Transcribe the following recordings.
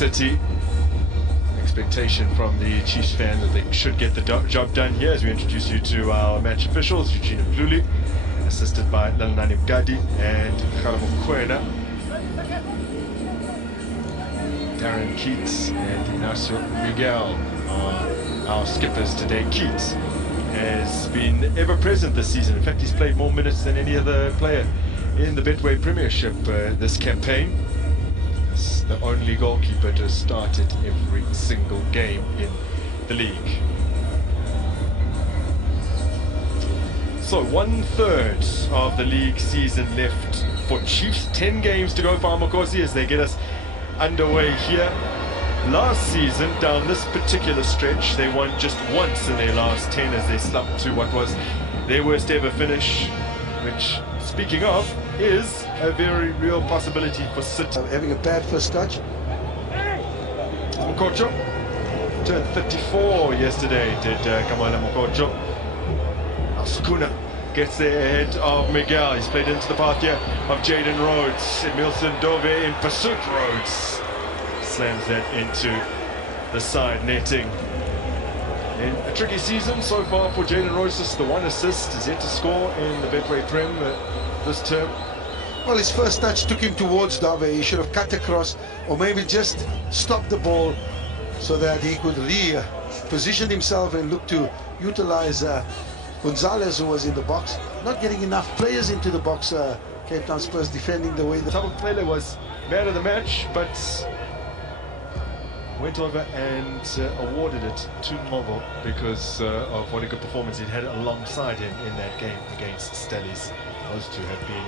City. Expectation from the Chiefs fan that they should get the job done here, as we introduce you to our match officials, Eugene Mluli, assisted by Lalani Mgadi and Khalamo Kwena. Darren Keats and Ignacio Miguel are our skippers today. Keats has been ever present this season. In fact, he's played more minutes than any other player in the Betway Premiership this campaign. He's the only goalkeeper to have started every single game in the league. So 1/3 of the league season left for Chiefs. 10 games to go for Amakosi as they get us underway here. Last season, down this particular stretch, they won just once in their last 10 as they slumped to what was their worst ever finish, which, speaking of, is a very real possibility for City. Having a bad first touch. Mokocho turned 34 yesterday, did Kamala Mokocho. Sukuna gets there ahead of Miguel. He's played into the path here of Jaden Rhodes. Emilson Dove in pursuit. Rhodes slams that into the side netting. In a tricky season so far for Jaden Rhodes, just the one assist is yet to score in the Betway Prem this term. Well, his first touch took him towards Dove. He should have cut across or maybe just stopped the ball so that he could reposition himself and look to utilize Gonzalez, who was in the box. Not getting enough players into the box. Cape Town Spurs defending the way. The Tabukelele was man of the match, but went over and awarded it to Novo because of what a good performance he'd had alongside him in that game against Stellies. Those two have been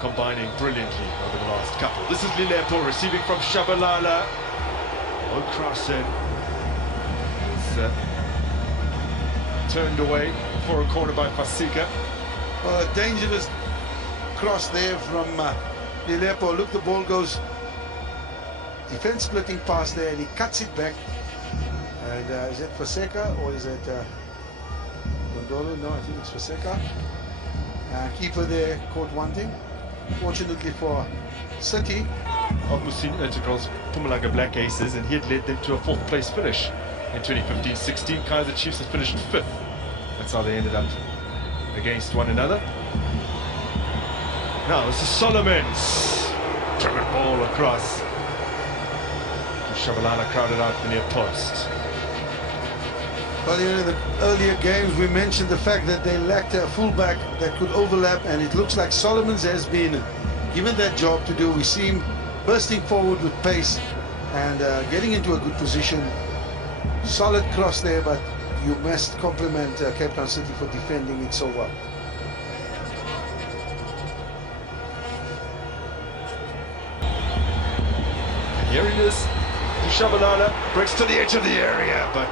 combining brilliantly over the last couple. This is Lilepo receiving from Shabalala. Okrasen is turned away for a corner by Fasika. Well, a dangerous cross there from Lilepo. Look, the ball goes defense splitting pass there and he cuts it back. And is it Faseka or is it Gondolo? No, I think it's Faseka. Keeper there caught one thing. Fortunately for City. Of Musini Integral's Mpumalanga Black Aces, and he had led them to a 4th place finish in 2015-16. KAIZER Chiefs had finished 5th. That's how they ended up against one another. Now this is Solomon's driven ball across. Shabalala crowded out the near post. Well, in the earlier games we mentioned the fact that they lacked a fullback that could overlap, and it looks like Solomons has been given that job to do. We see him bursting forward with pace and getting into a good position. Solid cross there, but you must compliment Cape Town City for defending it so well. And here it is. Shabalala breaks to the edge of the area, but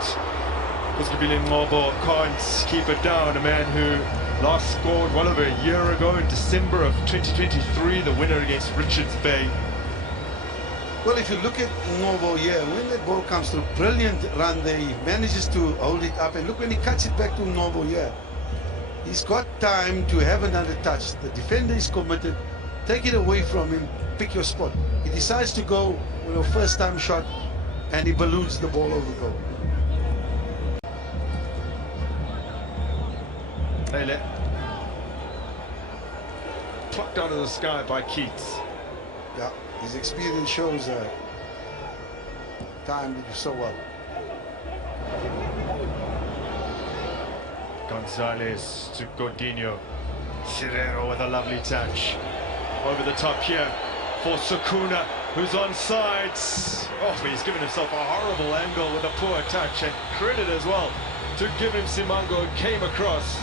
Kuskabili Mobo can't keep it down. A man who last scored well over a year ago in December of 2023, the winner against Richards Bay. Well, if you look at Mobo here, when that ball comes through, brilliant run there, he manages to hold it up, and look when he cuts it back to Mobo here. He's got time to have another touch. The defender is committed. Take it away from him, pick your spot. He decides to go with a first time shot and he balloons the ball over goal. Lele plucked out of the sky by Keats. Yeah, his experience shows time to do so well. Gonzalez to Godinho. Sirero with a lovely touch. Over the top here for Sukuna, who's on sides. Oh, but he's given himself a horrible angle with a poor touch, and credit as well to give him Simango, who came across.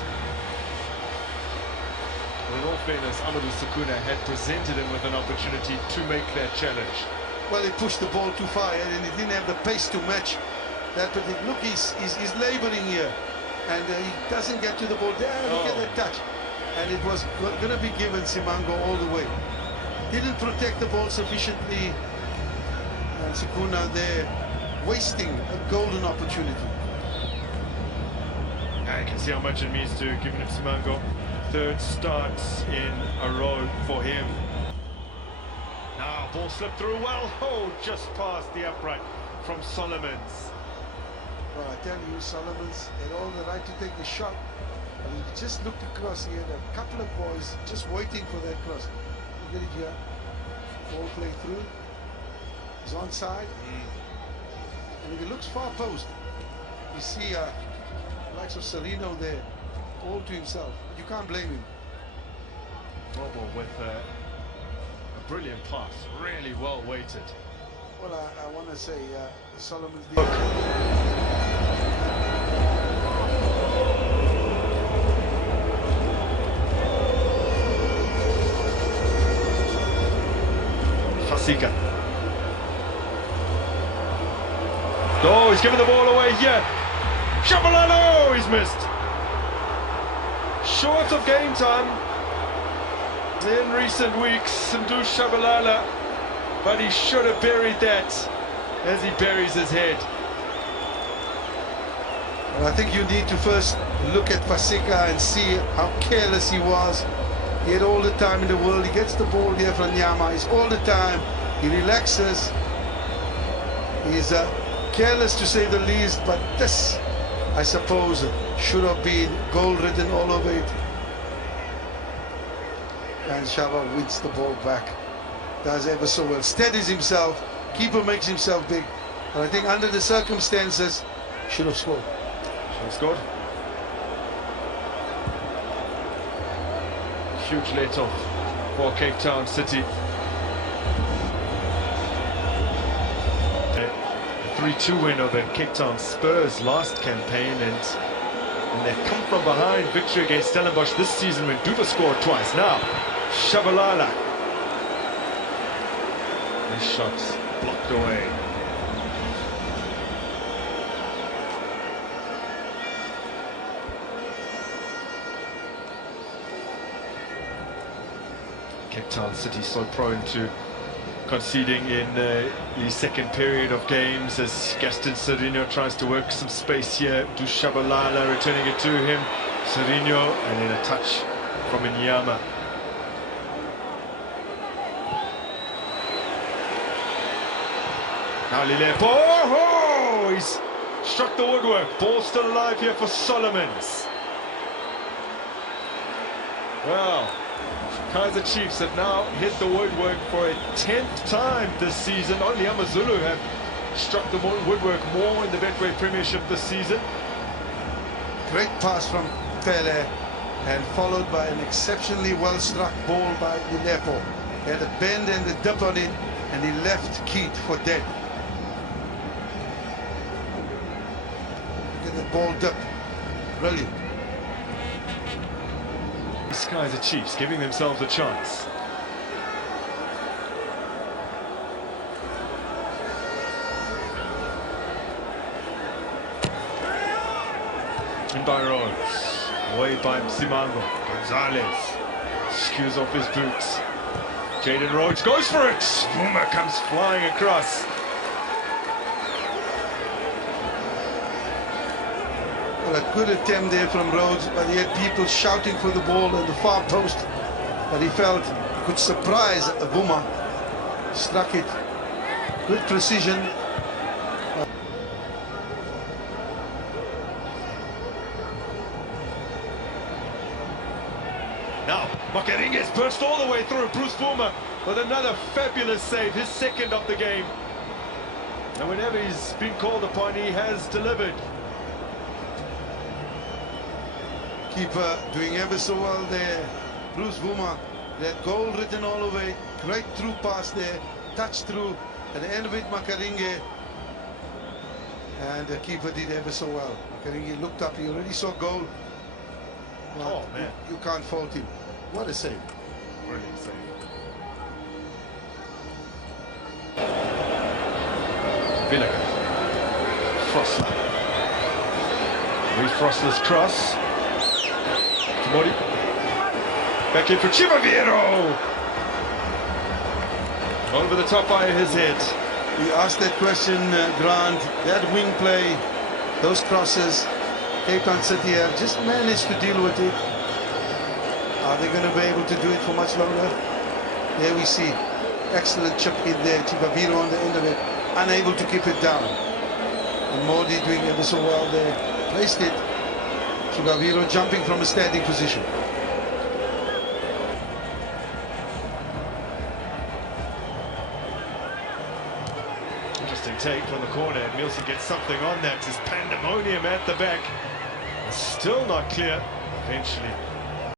In all fairness, Amadou Sukuna had presented him with an opportunity to make that challenge. Well, he pushed the ball too far and he didn't have the pace to match that. But look, he's laboring here and he doesn't get to the ball. There, look at that touch. And it was going to be given Simango all the way. Didn't protect the ball sufficiently. And Sukuna there wasting a golden opportunity. I can see how much it means to give him Simango. 3rd starts in a row for him. Now Ball slipped through well. Oh, just past the upright from Solomons. Well, I tell you, Solomons had all the right to take the shot. But he just looked across. He had a couple of boys just waiting for that cross. Look at it here. Ball played through. He's onside. And if he looks far post, you see the likes of Serino there, all to himself. You can't blame him. Robo with a brilliant pass, really well weighted. Well, I want to say Solomon's Fasika. Oh, he's given the ball away here. Shabalala, he's missed. Short of game time in recent weeks, Sandu Shabalala, but he should have buried that as he buries his head. Well, I think you need to first look at Fasika and see how careless he was. He had all the time in the world. He gets the ball here from Nyama. He's all the time. He relaxes. He's careless to say the least, but this, I suppose, should have been goal written all over it. And Shaba wins the ball back. Does ever so well. Steadies himself. Keeper makes himself big. And I think under the circumstances, should have scored. Should have scored. Huge let-off for Cape Town City. A 3-2 win over Cape Town Spurs last campaign, and they've come from behind victory against Stellenbosch this season when Duva scored twice. Now, Shabalala. His shots blocked away. Cape Town City so prone to conceding in the second period of games as Gaston Serino tries to work some space here. Shabalala returning it to him. Serino, and then a touch from Inyama. Now Lilepo, oh, he's struck the woodwork. Ball still alive here for Solomons. Well, KAIZER Chiefs have now hit the woodwork for a 10th time this season. Only Amazulu have struck the woodwork more in the Betway Premiership this season. Great pass from Pele and followed by an exceptionally well struck ball by Lilepo. He had a bend and a dip on it and he left Keith for dead. Look at the ball dip. Brilliant. These KAIZER Chiefs giving themselves a chance. In by Rhodes, away by Msimango. Gonzalez skews off his boots. Jaden Rhodes goes for it. Vuma comes flying across. Well, a good attempt there from Rhodes, but he had people shouting for the ball at the far post. But he felt he could surprise Vuma. Struck it. Good precision. Now, Makaringe's burst all the way through. Bruce Vuma with another fabulous save, his second of the game. And whenever he's been called upon, he has delivered. Keeper doing ever so well there. Bruce Vuma, that goal written all over it. Great through pass there, touch through. At the end of it, Makaringe. And the keeper did ever so well. Makaringe looked up, he already saw goal. Well, oh man, you can't fault him. What a save. Brilliant save. Vinegar. Frostler. Reece Frostler's cross. Mori. Back in for Chimaviro. Over the top by his head. We asked that question, Grant. That wing play, those crosses, Cape Town City have just managed to deal with it. Are they going to be able to do it for much longer? There we see. excellent chip in there. Chibaviro on the end of it, unable to keep it down. And Modi doing ever so well there. Placed it. Chibaviro jumping from a standing position. Interesting take from the corner. Nielsen gets something on that. There's pandemonium at the back. It's still not clear. Eventually